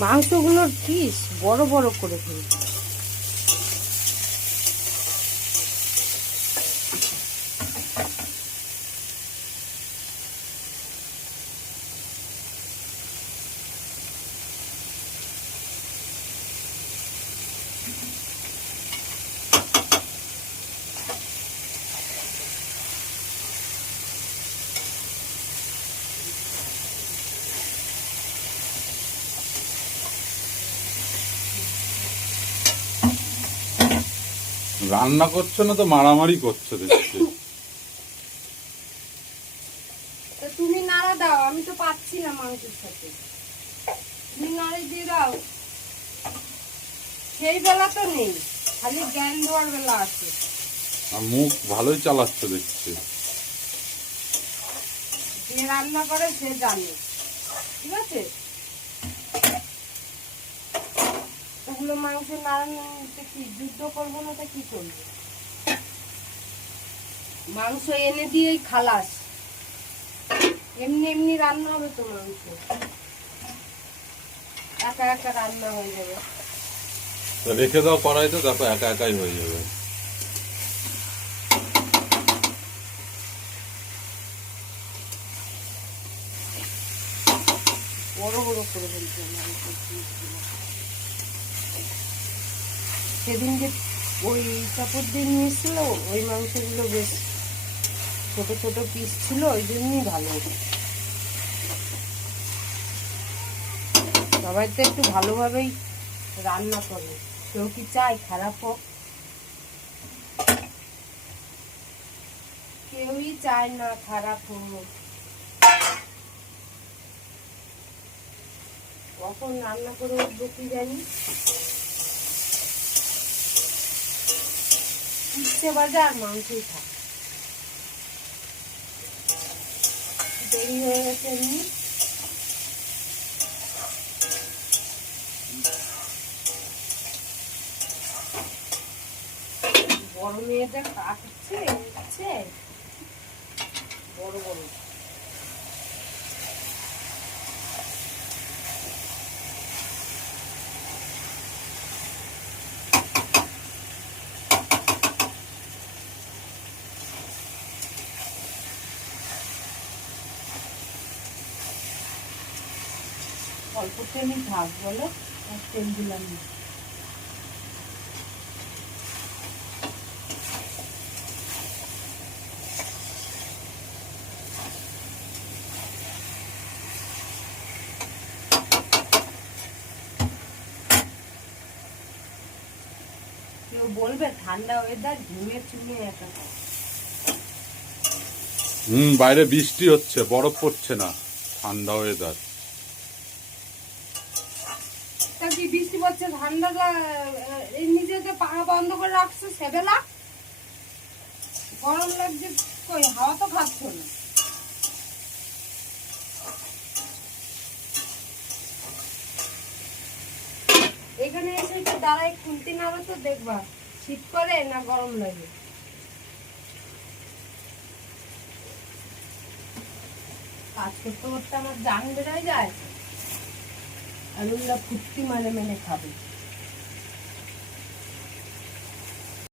মাংসগুলোর piece বড় বড় করে ফেলবে। রান্না করছ না তো মারামারি করছ দেখছি। তুমি নাড়া দাও আমি তো পাচ্ছি না মাংসের সাথে। তুমি নাড়ে দিয়ে দাও। সেই বেলা তো নেই খালি জ্ঞান দেওয়ার বেলা আছে। আর মুখ ভালোই চালাচ্ছ দেখছি। যে রান্না করে সে জানে। ঠিক আছে? ওগুলো মাংস নাড়ানোতে কি যুদ্ধ করব না তা কি করব? মাংস এনে দিয়েই খালাস। এমনি এমনি রান্না হবে তো মাংস। একা একা রান্না হয়ে যাবে। তো রেখে দাও কড়াইতে তারপর একা একাই হয়ে যাবে। বড় বড় করে ফেলছি। সেদিন যে ওই কাপড় দিয়ে নিয়েছিল ওই মাংসগুলো বেশ ছোট ছোট পিস ছিল, ওই জন্যই ভালো সবাই তো একটু ভালোভাবেই রান্না করে। কেউ কি চায়? খারাপ হোক। কেউই চায় না খারাপ হোক। কখন রান্না করে উঠবো কি জানি? উঠতে বাজে আর মাংসই থাকে। দেরি হয়ে গেছে এমনি। বড় মেয়েটা কাটছে বড় বড়। অল্প তেলই থাক বলো, আর দিলাম না কেউ বলবে ঠান্ডা ওয়েদার ঘুমিয়ে চুমিয়ে একা হুম, বাইরে বৃষ্টি হচ্ছে, বরফ পড়ছে না, ঠান্ডা ওয়েদার তা কি বৃষ্টি পড়ছে ঠান্ডাটা নিজেকে পাখা বন্ধ করে রাখছো, সেবেলা? গরম লাগছে কই, হাওয়া তো খাচ্ছ না। এখানে এসে একটু দাঁড়াই খুলতে নাড়ো তো দেখবা, শীত করে না গরম লাগে। কাজ করতে করতে আমার জান বেরোয় যায়। আলুগুলা ফুটকি মানে মেনে খাবে